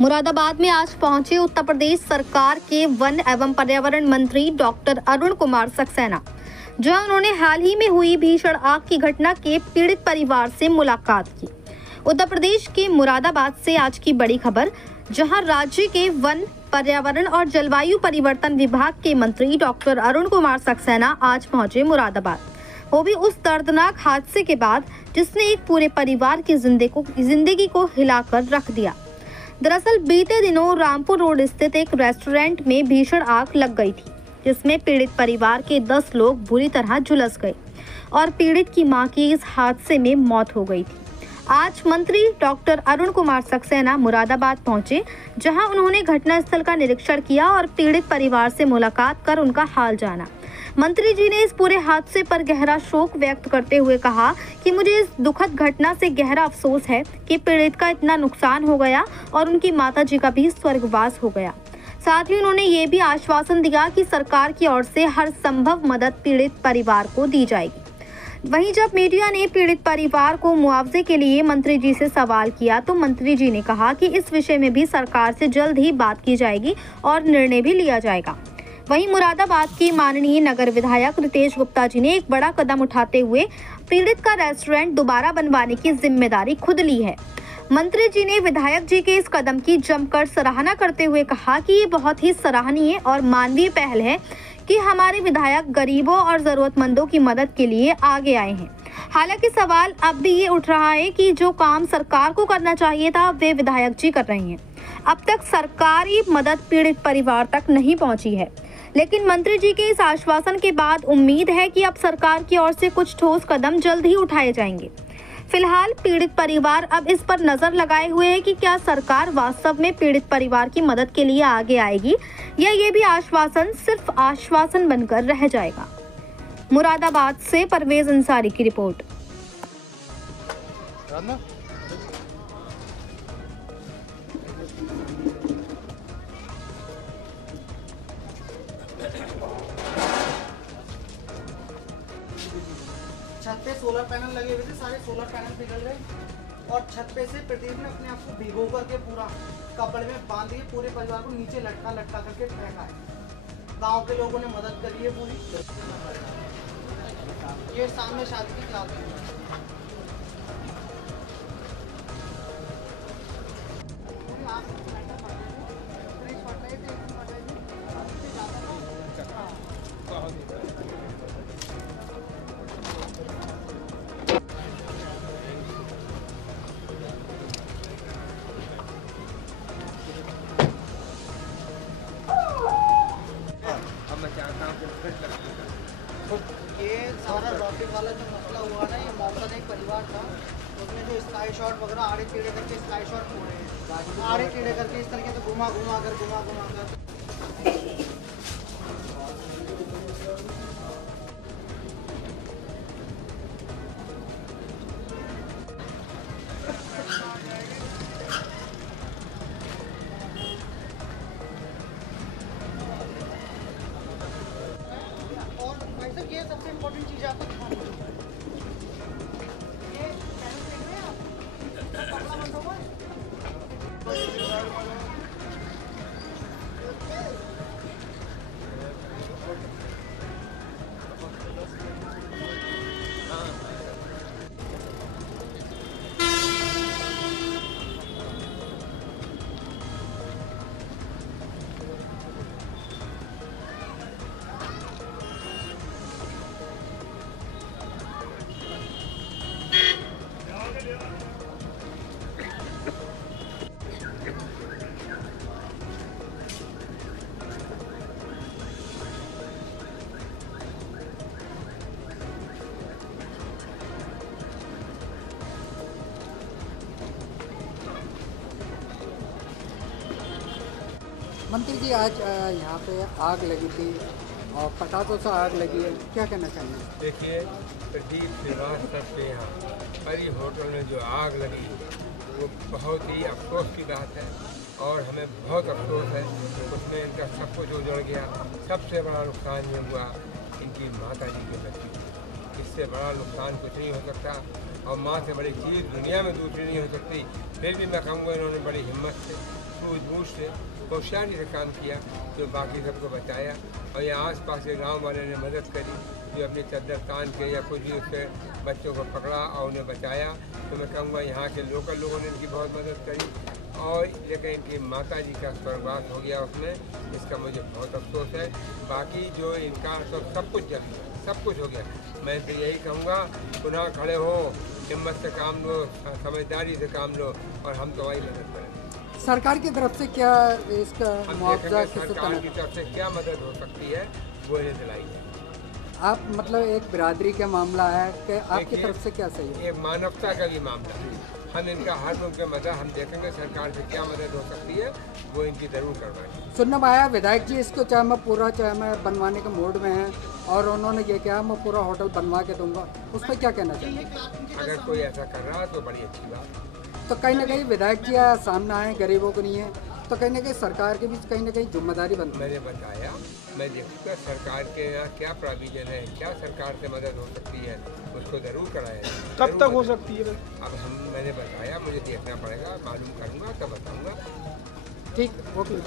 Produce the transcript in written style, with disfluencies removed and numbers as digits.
मुरादाबाद में आज पहुंचे उत्तर प्रदेश सरकार के वन एवं पर्यावरण मंत्री डॉक्टर अरुण कुमार सक्सेना, जहां उन्होंने हाल ही में हुई भीषण आग की घटना के पीड़ित परिवार से मुलाकात की। उत्तर प्रदेश के मुरादाबाद से आज की बड़ी खबर, जहां राज्य के वन, पर्यावरण और जलवायु परिवर्तन विभाग के मंत्री डॉक्टर अरुण कुमार सक्सेना आज पहुंचे मुरादाबाद, वो भी उस दर्दनाक हादसे के बाद जिसने एक पूरे परिवार की जिंदगी को हिलाकर रख दिया। दरअसल बीते दिनों रामपुर रोड स्थित एक रेस्टोरेंट में भीषण आग लग गई थी, जिसमें पीड़ित परिवार के 10 लोग बुरी तरह झुलस गए और पीड़ित की मां की इस हादसे में मौत हो गई थी। आज मंत्री डॉक्टर अरुण कुमार सक्सेना मुरादाबाद पहुंचे, जहां उन्होंने घटनास्थल का निरीक्षण किया और पीड़ित परिवार से मुलाकात कर उनका हाल जाना। मंत्री जी ने इस पूरे हादसे पर गहरा शोक व्यक्त करते हुए कहा कि मुझे इस दुखद घटना से गहरा अफसोस है कि पीड़ित का इतना नुकसान हो गया और उनकी माताजी का भी स्वर्गवास हो गया। साथ ही उन्होंने ये भी आश्वासन दिया कि सरकार की ओर से हर संभव मदद पीड़ित परिवार को दी जाएगी। वहीं जब मीडिया ने पीड़ित परिवार को मुआवजे के लिए मंत्री जी से सवाल किया, तो मंत्री जी ने कहा कि इस विषय में भी सरकार से जल्द ही बात की जाएगी और निर्णय भी लिया जाएगा। वहीं मुरादाबाद की माननीय नगर विधायक रितेश गुप्ता जी ने एक बड़ा कदम उठाते हुए पीड़ित का रेस्टोरेंट दोबारा बनवाने की जिम्मेदारी खुद ली है। मंत्री जी ने विधायक जी के इस कदम की जमकर सराहना करते हुए कहा कि ये बहुत ही सराहनीय और मानवीय पहल है कि हमारे विधायक गरीबों और जरूरतमंदों की मदद के लिए आगे आए हैं। हालांकि सवाल अब भी ये उठ रहा है कि जो काम सरकार को करना चाहिए था, वे विधायक जी कर रहे हैं। अब तक सरकारी मदद पीड़ित परिवार तक नहीं पहुंची है, लेकिन मंत्री जी के इस आश्वासन के बाद उम्मीद है कि अब सरकार की ओर से कुछ ठोस कदम जल्द ही उठाए जाएंगे। फिलहाल पीड़ित परिवार अब इस पर नजर लगाए हुए है कि क्या सरकार वास्तव में पीड़ित परिवार की मदद के लिए आगे आएगी या ये भी आश्वासन सिर्फ आश्वासन बनकर रह जाएगा। मुरादाबाद से परवेज अंसारी की रिपोर्ट। छत पे सोलर पैनल लगे हुए थे, सारे सोलर पैनल पिघल गए और छत पे से प्रदीप ने अपने आप को भिगो करके पूरा कपड़े में बांध के पूरे परिवार को नीचे लटका करके फेंका है। गांव के लोगों ने मदद करी है पूरी। ये सामने शादी की क्लास है। ये सारा रॉकेट वाला जो मसला हुआ ना, ये मौका एक परिवार था, उसमें जो स्काई शॉट वगैरह आड़े टेढ़े करके स्काई शॉट फोड़े हैं, आड़े टेढ़े करके इस तरीके से घुमा कर ये सबसे इम्पोर्टेंट चीज़ आपको दिखानी है। ये पैनल देख रहे हैं आप, कपड़ा बंद हुआ है। मंत्री जी, आज यहाँ पे आग लगी थी और पटाखों से आग लगी है, क्या कहना चाहिए? देखिए, प्रदीप श्रीवास्तव के यहाँ परी होटल में जो आग लगी वो बहुत ही अफसोस की बात है और हमें बहुत अफसोस है। उसमें इनका सब कुछ उजड़ गया। सबसे बड़ा नुकसान ये हुआ इनकी माता जी के बच्ची। इससे बड़ा नुकसान कुछ नहीं हो सकता। और माँ से बड़ी चीज़ दुनिया में दूसरी नहीं हो सकती। फिर भी मैं कहूँगा इन्होंने बड़ी हिम्मत से, सूझबूझ से, होशियारी से काम किया, जो बाकी सबको बचाया। और यहाँ आस पास के गाँव वाले ने मदद करी, जो अपनी चद्दर तान के या कुछ भी उससे बच्चों को पकड़ा और उन्हें बचाया। तो मैं कहूँगा यहाँ के लोकल लोगों ने इनकी बहुत मदद करी। और लेकिन इनकी माता जी का स्वर्गवास हो गया उसमें, इसका मुझे बहुत अफसोस है। बाकी जो इनका सब कुछ जल गया, सब कुछ हो गया। मैं तो यही कहूँगा, पुनः खड़े हो, हिम्मत से काम लो, समझदारी से काम लो, और हम तो वही मदद करें। सरकार की तरफ से क्या इसका हम मुआवजा देखेंगे सरकार की तरफ से क्या मदद हो सकती है, वो इन्हें दिलाई है। आप मतलब एक बिरादरी का मामला है कि आपकी देखिए, तरफ से क्या सही है? ये मानवता का भी मामला है। हम इनका हर मुमकिन मदद हम देखेंगे, सरकार से क्या मदद हो सकती है वो इनकी ज़रूर करवाएंगे। सुनने में आया विधायक जी इसको चाहे मैं बनवाने के मूड में है, और उन्होंने ये कहा मैं पूरा होटल बनवा के दूंगा। उस पर क्या कहना चाहिए? अगर कोई ऐसा कर रहा है तो बड़ी अच्छी बात। तो कहीं ना कहीं विधायक जी सामने आए, गरीबों को नहीं है, तो कहीं ना कहीं सरकार के बीच कहीं ना कहीं जिम्मेदारी बनती है। मैंने बताया, मैं देखूँगा सरकार के यहाँ क्या प्रोविजन है, क्या सरकार से मदद हो सकती है, उसको ज़रूर कराया। कब तक हो सकती है? अब मैंने बताया, मुझे देखना पड़ेगा, मालूम करूँगा तब बताऊँगा। ठीक, ओके।